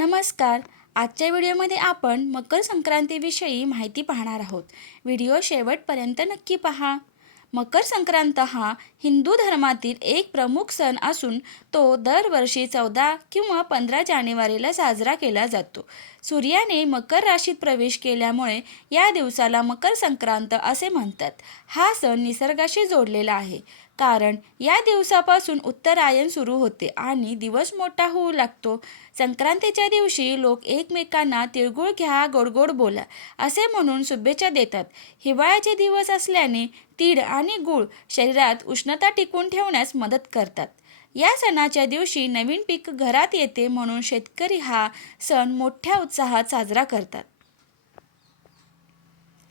नमस्कार. आजच्या व्हिडिओमध्ये आपण मकर संक्रांतीविषयी माहिती पाहणार आहोत. व्हिडिओ शेवटपर्यंत नक्की पहा. मकर संक्रांत हा हिंदू धर्मातील एक प्रमुख सण असून तो दरवर्षी 14 किंवा 15 जानेवारीला साजरा केला जातो. सूर्याने मकर राशीत प्रवेश केल्यामुळे या दिवसाला मकर संक्रांत असे म्हणतात. हा सण निसर्गाशी जोडलेला आहे, कारण या दिवसापासून उत्तरायण सुरू होते आणि दिवस मोठा होऊ लागतो. संक्रांतीच्या दिवशी लोक एकमेकांना तिळगुळ घ्या, गोड गोड बोला असे म्हणून शुभेच्छा देतात. हिवाळ्याचे दिवस असल्याने तीळ आणि गूळ शरीरात उष्णता टिकवून ठेवण्यास मदत करतात. या सणाच्या दिवशी नवीन पीक घरात येते, म्हणून शेतकरी हा सण मोठ्या उत्साहात साजरा करतात.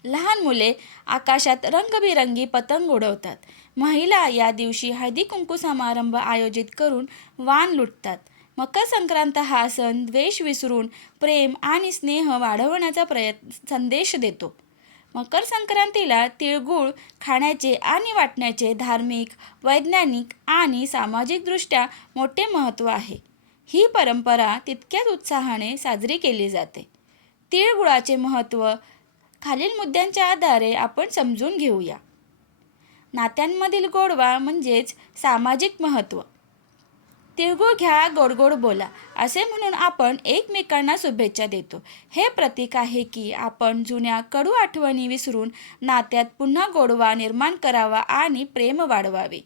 लहान मुले आकाशात रंगबिरंगी पतंग उडवतात. महिला या दिवशी हळदी कुंकू समारंभ आयोजित करून वाण लुटतात. मकर संक्रांत हा सण द्वेष विसरून प्रेम आणि स्नेह वाढवण्याचा संदेश देतो. मकर संक्रांतीला तिळगुळ खाण्याचे आणि वाटण्याचे धार्मिक, वैज्ञानिक आणि सामाजिकदृष्ट्या मोठे महत्त्व आहे. ही परंपरा तितक्याच उत्साहाने साजरी केली जाते. तिळगुळाचे महत्त्व खालील मुद्द्यांच्या आधारे आपण समजून घेऊया. नात्यांमधील गोडवा म्हणजेच सामाजिक महत्त्व. तिळगुळ घ्या, गोड गोड बोला असे म्हणून आपण एकमेकांना शुभेच्छा देतो. हे प्रतीक आहे की आपण जुन्या कडू आठवणी विसरून नात्यात पुन्हा गोडवा निर्माण करावा आणि प्रेम वाढवावे.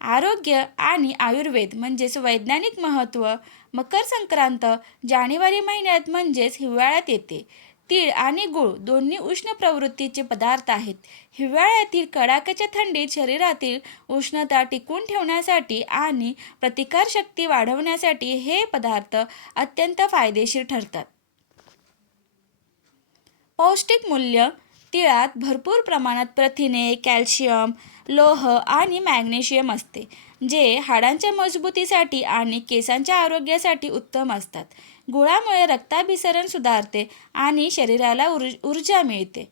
आरोग्य आणि आयुर्वेद म्हणजेच वैज्ञानिक महत्त्व. मकर संक्रांत जानेवारी महिन्यात म्हणजेच हिवाळ्यात येते. तीळ आणि गूळ दोन्ही उष्ण प्रवृत्तीचे पदार्थ आहेत. हिवाळ्यातील कडाक्याच्या थंडीत शरीरातील उष्णता टिकवून ठेवण्यासाठी आणि प्रतिकारशक्ती वाढवण्यासाठी हे पदार्थ अत्यंत फायदेशीर ठरतात. पौष्टिक मूल्य. तिळात भरपूर प्रमाणात प्रथिने, कॅल्शियम, लोह आणि मॅग्नेशियम असते, जे हाडांच्या मजबूतीसाठी आणि केसांच्या आरोग्यासाठी उत्तम असतात. गुळामुळे रक्ताभिसरण सुधारते आणि शरीराला ऊर्जा मिळते.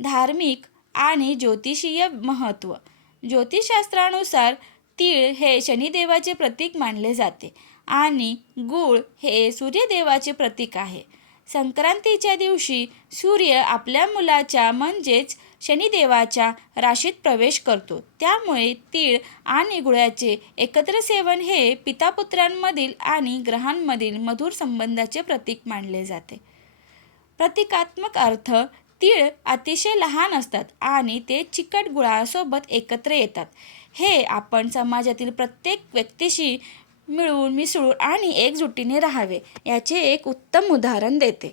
धार्मिक आणि ज्योतिषीय महत्त्व. ज्योतिषशास्त्रानुसार तीळ हे शनिदेवाचे प्रतीक मानले जाते आणि गूळ हे सूर्यदेवाचे प्रतीक आहे. संक्रांतीच्या दिवशी सूर्य आपल्या मुलाच्या म्हणजेच शनिदेवाच्या राशीत प्रवेश करतो. त्यामुळे तीळ आणि गुळाचे एकत्र सेवन हे पितापुत्रांमधील आणि ग्रहांमधील मधुर संबंधाचे प्रतीक मानले जाते. प्रतिकात्मक अर्थ. तीळ अतिशय लहान असतात आणि ते चिकट गुळासोबत एकत्र येतात. हे आपण समाजातील प्रत्येक व्यक्तीशी मिळून मिसळून आणि एकजुटीने राहावे याचे एक उत्तम उदाहरण देते.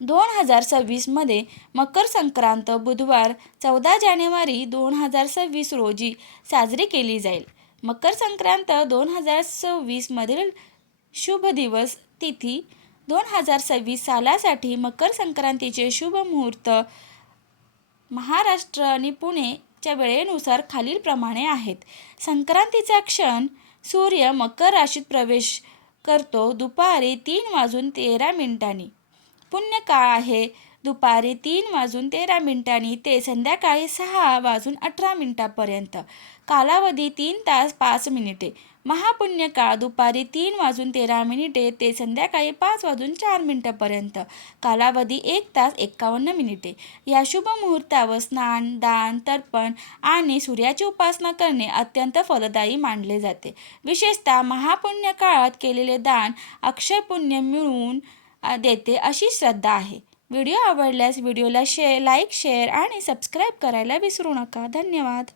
2026 मध्ये मकर संक्रांत बुधवार 14 जानेवारी 2026 रोजी साजरी केली जाईल. मकर संक्रांत 2026 मधील शुभ दिवस तिथी. 2026 सालासाठी मकर संक्रांतीचे शुभ मुहूर्त महाराष्ट्र आणि पुणेच्या वेळेनुसार खालीलप्रमाणे आहेत. संक्रांतीचा क्षण. सूर्य मकर राशीत प्रवेश करतो दुपारी 3:13 पुण्यकाळ आहे दुपारी 3:13 ते संध्याकाळी 6:18 पर्यंत. कालावधी 3 तास 5 मिनिटे. महापुण्यकाळ दुपारी 3:13 ते संध्याकाळी 5:04 पर्यंत. कालावधी 1 तास 51 मिनिटे. या शुभ मुहूर्तावर स्नान, दान, तर्पण आणि सूर्याची उपासना करणे अत्यंत फलदायी मानले जाते. विशेषतः महापुण्य काळात केलेले दान अक्षय पुण्य मिळवून देते अशी श्रद्धा आहे. व्हिडिओ आवडल्यास व्हिडिओला लाईक, शेअर आणि सबस्क्राईब करायला विसरू नका. धन्यवाद.